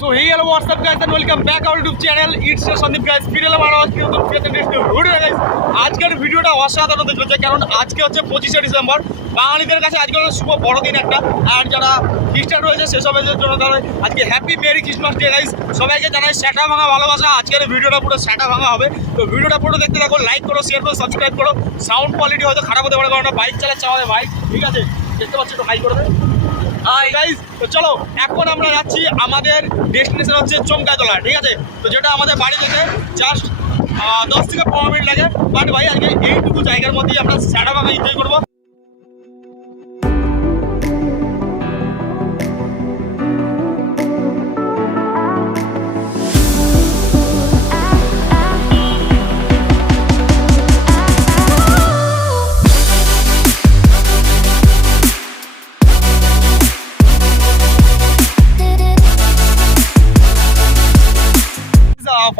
So hey hello what's up guys and welcome back our YouTube channel. It's Sandeep guys. ফিরে এলাম আরো আজকে নতুন ভিডিও guys. আজকের ভিডিওটা অসাধারণ হতে চলেছে কারণ আজকে হচ্ছে 25শে ডিসেম্বর। বাঙালিদের কাছে আজকে শুভ বড়দিন একটা, আর যারা খ্রিস্টান রয়েছে সেসবের জন্য তাহলে আজকে happy merry Christmas day guys. সবাইকে জানাই স্যাটা ভাঙা ভালোবাসা। আজকের ভিডিওটা পুরো স্যাটা ভাঙা হবে, তো ভিডিওটা পুরো দেখতে থাকো, লাইক করো, শেয়ার করো, সাবস্ক্রাইব করো। সাউন্ড কোয়ালিটি হয়তো খারাপ হতে পারে কারণ বাইক চালাচ্ছে আমাদের ভাই, ঠিক আছে? দেখতে পাচ্ছি, একটু হাই করে দেয়। হাই গাইস, তো চলো এখন আমরা যাচ্ছি, আমাদের ডেস্টিনেশন হচ্ছে চমকাতলা, ঠিক আছে? তো যেটা আমাদের বাড়ি থেকে জাস্ট 10 থেকে 15 মিনিট লাগে, বাট ভাই আজকে এইটুকু জায়গার মধ্যেই আমরা স্যাটা ভাঙা এনজয় করবো।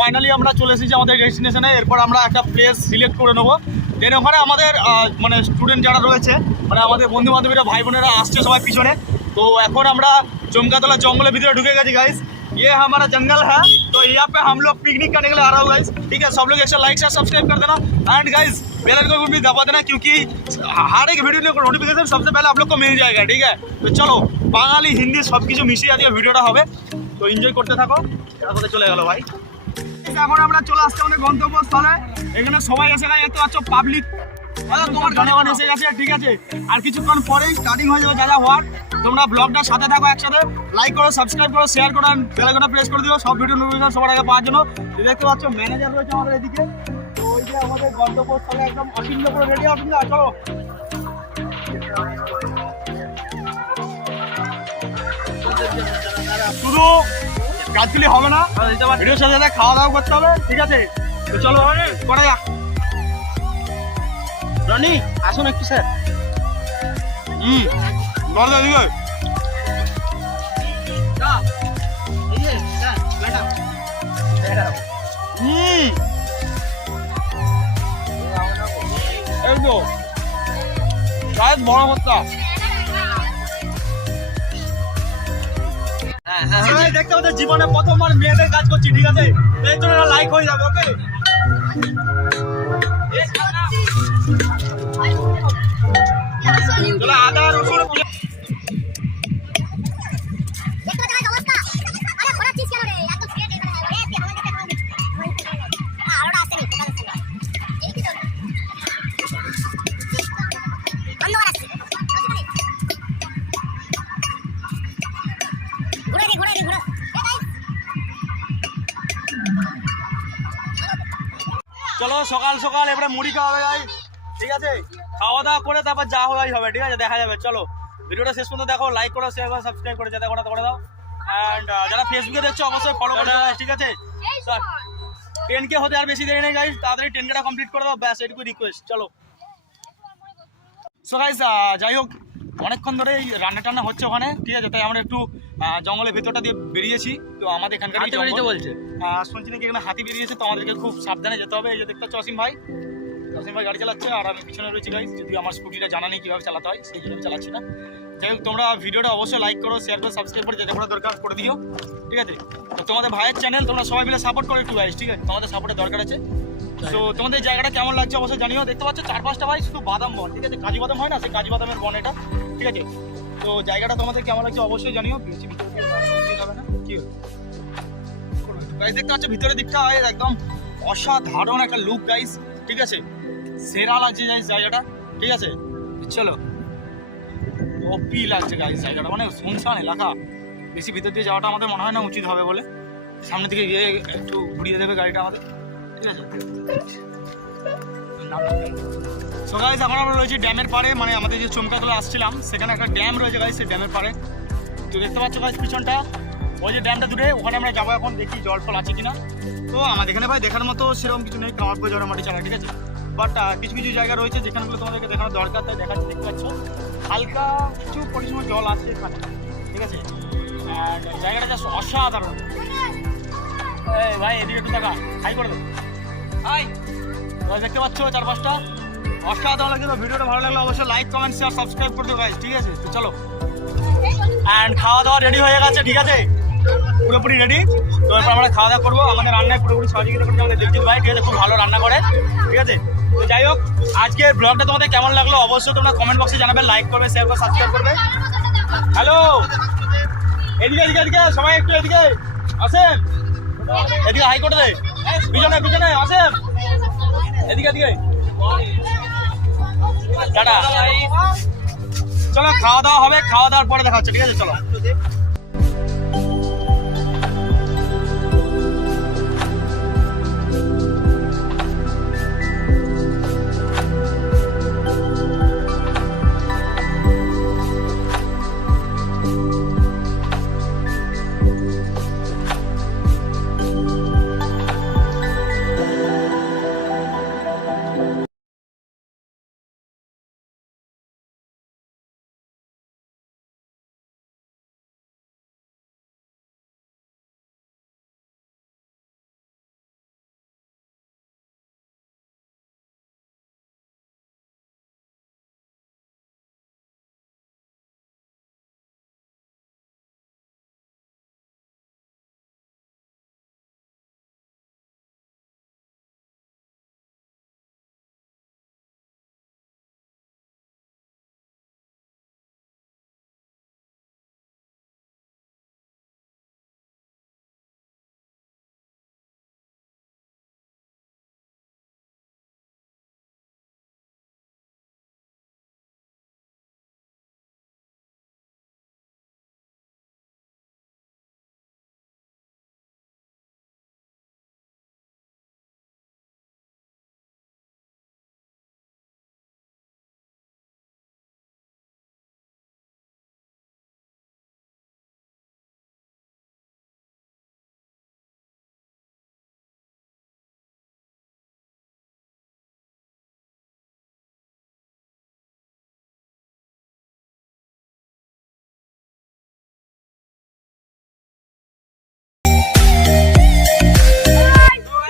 ফাইনালি আমরা চলে এসেছি আমাদের ডেস্টিনেশনে। এরপর আমরা একটা প্লেস সিলেক্ট করে নেবো, দেন ওখানে আমাদের মানে স্টুডেন্ট যারা রয়েছে, মানে আমাদের বন্ধু বান্ধবীরা, ভাই বোনেরা আসছে সবাই পিছনে। তো এখন আমরা চমকাতলা জঙ্গলের ভিতরে ঢুকে গেছি গাইস। ये हमारा जंगल है, तो यहाँ पे हम लोग पिकनिक करने के लिए आ रहा हूँ गाइस, ठीक है? सब लोग ऐसा लाइक शेयर सब्सक्राइब कर देना एंड गाइस बेल आइकन को भी दबा देना, क्योंकि हर एक वीडियो को नोटिफिकेशन सबसे पहले आप लोग को मिल जाएगा, ठीक है? तो चलो বাঙালি হিন্দি সব কিছু মিশিয়ে আজকে ভিডিওটা হবে, তো এনজয় করতে থাকো। এটা কোথায় চলে গেল ভাই? এখন আমরা চলে আসছি আমাদের গন্তব্যস্থলে। এখানে সবাই এসে গেছে, দেখতে পাচ্ছ পাবলিক, তোমার জনগণ এসে গেছে, ঠিক আছে? আর কিছুক্ষণ পরেই স্টার্টিং হয়ে যাবে যা যা হওয়ার। তোমরা ব্লগটার সাথে থাকো, একসাথে লাইক করো, সাবস্ক্রাইব করো, শেয়ার করো, বেল আইকনটা প্রেস করে দিও সব ভিডিও নোটিফিকেশন সবার আগে পাওয়ার জন্য। দেখতে পাচ্ছ ম্যানেজার রয়েছে আমাদের এদিকে। তো ওই যে আমাদের গন্তব্যস্থলে একদম অসীম করে রেডি হবে না, চলো। শুধু কাজগুলি হবে না, ভিডিওর সাথে সাথে খাওয়া দাওয়া করতে হবে, ঠিক আছে? তো চলো করা যাক। রনি আসুন একটু স্যার। বলো দিকে একদম শায়দ বড় করতাম। দেখতে পাচ্ছ জীবনে প্রথমবার মেয়েদের কাজ করছি, ঠিক আছে? এর জন্য লাইক হয়ে যাবে, ওকে? আদা রসুন চলো সকাল সকাল এবারে মুড়ি খাওয়া হবে গাইস, ঠিক আছে? খাওয়া দাওয়া করে তারপর যা হওয়াই হবে, ঠিক আছে? দেখা যাবে। চলো ভিডিওটা শেষ পর্যন্ত দেখো, লাইক করো, শেয়ার করো, সাবস্ক্রাইব করে যাতে করে দাও। অ্যান্ড যারা ফেসবুকে দেখছো অবশ্যই ফলো করে দাও, ঠিক আছে? 10K হতে আর বেশি দেরি নেই গাইস, তাড়াতাড়ি 10Kটা কমপ্লিট করে দাও, ব্যাস এটুকু রিকোয়েস্ট। চলো সো গাইস, যাই হোক অনেকক্ষণ ধরে এই রান্না টান্না হচ্ছে ওখানে, ঠিক আছে? তাই আমরা একটু জঙ্গলের ভেতরটা দিয়ে বেরিয়েছি। তো আমাদের এখানকার বলছে শুনছি নাকি এখানে হাতি বেরিয়েছে, তো আমাদেরকে খুব সাবধানে যেতে হবে। এই যে দেখতে পাচ্ছ অসীম ভাই গাড়ি চালাচ্ছে আর আমি পিছনে রয়েছি গাইস। যদি আমার স্কুটিটা জানা নেই কীভাবে চালাতে হয়, সেই জন্য আমি চালাচ্ছি না। যাই হোক তোমরা ভিডিওটা অবশ্যই লাইক করো, শেয়ার করো, সাবস্ক্রাইব করে যেতে করা দরকার করে দিও, ঠিক আছে? তো তোমাদের ভাইয়ের চ্যানেল, তোমরা সবাই মিলে সাপোর্ট করো একটু গাইস, ঠিক আছে? তোমাদের সাপোর্টের দরকার আছে। তো তোমাদের জায়গাটা কেমন লাগছে অবশ্যই জানিও। দেখতে পাচ্ছ 4-5টা ভাই শুধু বাদাম বন, ঠিক আছে? কাজু বাদাম হয় না, সেই কাজু বাদামের বন এটা, ঠিক আছে? তো জায়গাটা তোমাদের কেমন লাগছে অবশ্যই জানিও। গাইস দেখতে পাচ্ছ ভিতরের দিকটা একদম অসাধারণ একটা লুক গাইস, ঠিক আছে? সেরা লাগছে গাইস জায়গাটা, ঠিক আছে? চলো ওপি লাগছে গাইস জায়গাটা, মানে শুনশান এলাকা। বেশি ভিতর দিয়ে যাওয়াটা আমাদের মনে হয় না উচিত হবে বলে, সামনের দিকে গিয়ে একটু ঘুরিয়ে দেবে গাড়িটা আমাদের, ঠিক আছে? সো গাইস আমরা রয়েছি ড্যামের পাড়ে, মানে আমাদের যে চমকাতলা আসছিলাম সেখানে একটা ড্যাম রয়েছে গাইস, সেই ড্যামের পাড়ে। তো দেখতে পাচ্ছ গাইস পিছনটা ওই যে ড্যামটা দূরে, ওখানে আমরা যাবো এখন, দেখি জল ফল আছে কিনা। তো আমাদের এখানে ভাই দেখার মতো সেরকম কিছু নেই, কামার পর জড়া মাটি ছাড়া, ঠিক আছে? বাট কিছু কিছু জায়গা রয়েছে যেখানগুলো তোমাদেরকে দেখানোর দরকার, তাই দেখাচ্ছি। দেখতে পাচ্ছ হালকা কিছু পরিসীমার জল আছে এখানে, ঠিক আছে? আর জায়গাটা জাস্ট অসাধারণ। ভাই এদিকে একটু দেখা, হাই করে দেবো, হাই। দেখতে পাচ্ছ 4-5টা অসাধারণ লাগছে। তো ভিডিওটা ভালো লাগলে অবশ্যই লাইক কমেন্ট শেয়ার সাবস্ক্রাইব করে দিও গাইস, ঠিক আছে? তো চলো, অ্যান্ড খাওয়া দাওয়া রেডি হয়ে গেছে, ঠিক আছে? পুরোপুরি রেডি। তো এরপর আমরা খাওয়া দাওয়া করবো। আমাদের রান্নায় পুরোপুরি সহযোগিতা করছে আমাদের দিলজিৎ ভাই, ঠিক আছে, খুব ভালো রান্না করে, ঠিক আছে। তো যাই হোক, আজকের ব্লগটা তোমাদের কেমন লাগলো অবশ্যই তোমরা কমেন্ট বক্সে জানাবে, লাইক করবে, শেয়ার করবে, সাবস্ক্রাইব করবে। হ্যালো, এদিকে এদিকে এদিকে সবাই একটু এদিকে আসেন, এদিকে হাই করে দে, পিছনে পিছনে আসেন, এদিকে এদিকে। টাটা, চলো খাওয়া দাওয়া হবে, খাওয়া দাওয়ার পরে দেখা হচ্ছে, ঠিক আছে, চলো।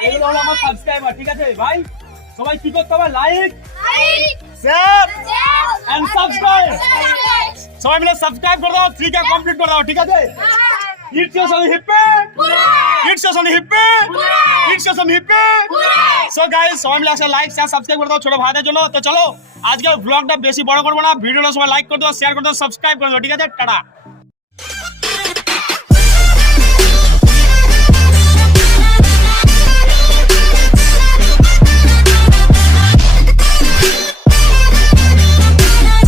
এগুলো হলো আমার সাবস্ক্রাইবার, ঠিক আছে ভাই। সবাই কি করতে হবে? Like, share and subscribe. সবাই মিলে সাবস্ক্রাইব করে দাও, 3K কমপ্লিট করে দাও, ঠিক আছে। It's your Sony hippie, it's your Sony hippie, it's your Sony hippie. So guys, সবাই মিলে আসলে লাইক শেয়ার সাবস্ক্রাইব করে দাও ছোট ভাইদের জন্য। তো চলো আজকে ব্লগটা বেশি বড় করবো না, ভিডিওটা সবাই লাইক করে দাও, শেয়ার করে দাও, সাবস্ক্রাইব করে দাও, ঠিক আছে। টাটা।